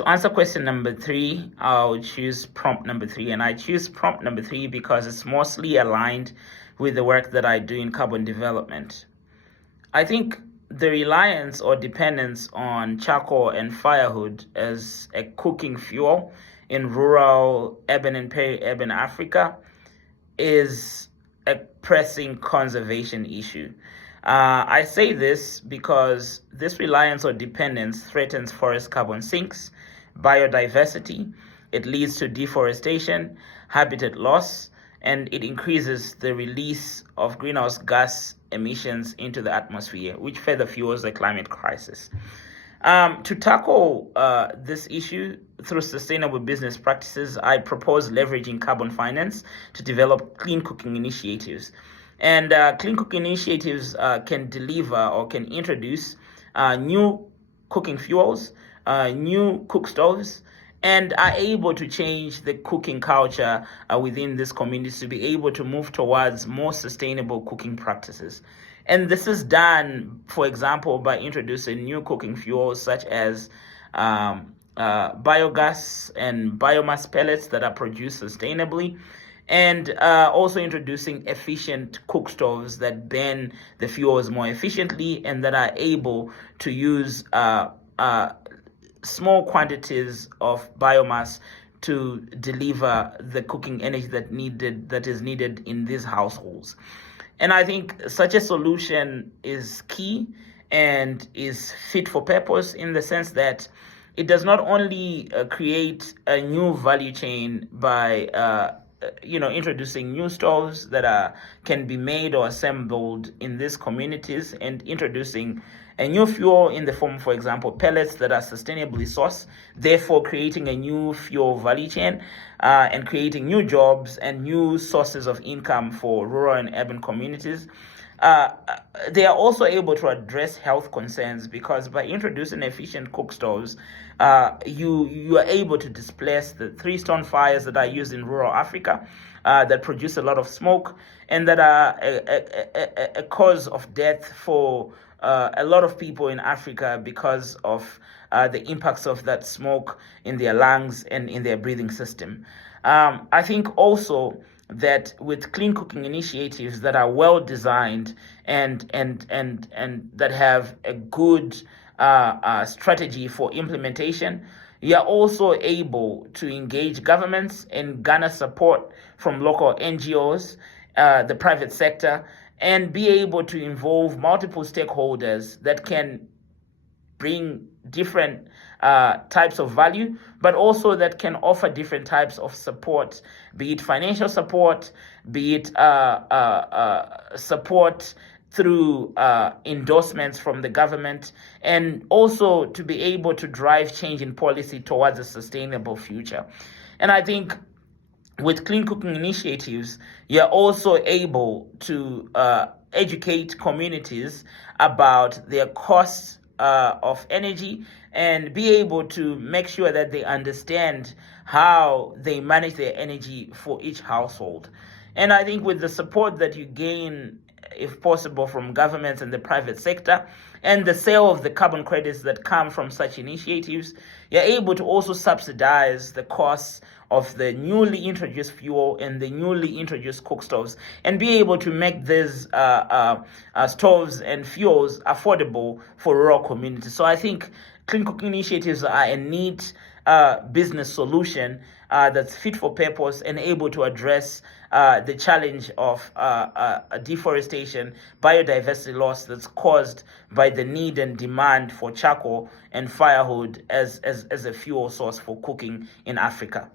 To answer question number 3, I'll choose prompt number 3. And I choose prompt number 3 because it's mostly aligned with the work that I do in carbon development. I think the reliance or dependence on charcoal and firewood as a cooking fuel in rural, urban, and peri-urban Africa is a pressing conservation issue. I say this because this reliance or dependence threatens forest carbon sinks, biodiversity, it leads to deforestation, habitat loss, and it increases the release of greenhouse gas emissions into the atmosphere, which further fuels the climate crisis. To tackle this issue through sustainable business practices, I propose leveraging carbon finance to develop clean cooking initiatives. And clean cooking initiatives can deliver or can introduce new cooking fuels, new cook stoves, and are able to change the cooking culture within these communities to be able to move towards more sustainable cooking practices. And this is done, for example, by introducing new cooking fuels such as biogas and biomass pellets that are produced sustainably, and also introducing efficient cook stoves that burn the fuels more efficiently and that are able to use small quantities of biomass to deliver the cooking energy that is needed in these households. And I think such a solution is key and is fit for purpose in the sense that it does not only create a new value chain by introducing new stoves that can be made or assembled in these communities, and introducing a new fuel in the form, for example, pellets that are sustainably sourced, therefore creating a new fuel value chain and creating new jobs and new sources of income for rural and urban communities. They are also able to address health concerns because by introducing efficient cook stoves, you are able to displace the 3-stone fires that are used in rural Africa that produce a lot of smoke and that are a cause of death for a lot of people in Africa because of the impacts of that smoke in their lungs and in their breathing system. I think also that with clean cooking initiatives that are well designed and that have a good strategy for implementation, you are also able to engage governments and garner support from local NGOs, the private sector, and be able to involve multiple stakeholders that can bring different types of value, but also that can offer different types of support, be it financial support, be it support through endorsements from the government, and also to be able to drive change in policy towards a sustainable future. And I think with clean cooking initiatives, you're also able to educate communities about their costs of energy and be able to make sure that they understand how they manage their energy for each household. And I think with the support that you gain, if possible, from governments and the private sector, and the sale of the carbon credits that come from such initiatives, you're able to also subsidize the costs of the newly introduced fuel and the newly introduced cook stoves, and be able to make these stoves and fuels affordable for rural communities. So I think clean cooking initiatives are a neat business solution that's fit for purpose and able to address the challenge of deforestation, biodiversity loss that's caused by the need and demand for charcoal and firewood as a fuel source for cooking in Africa.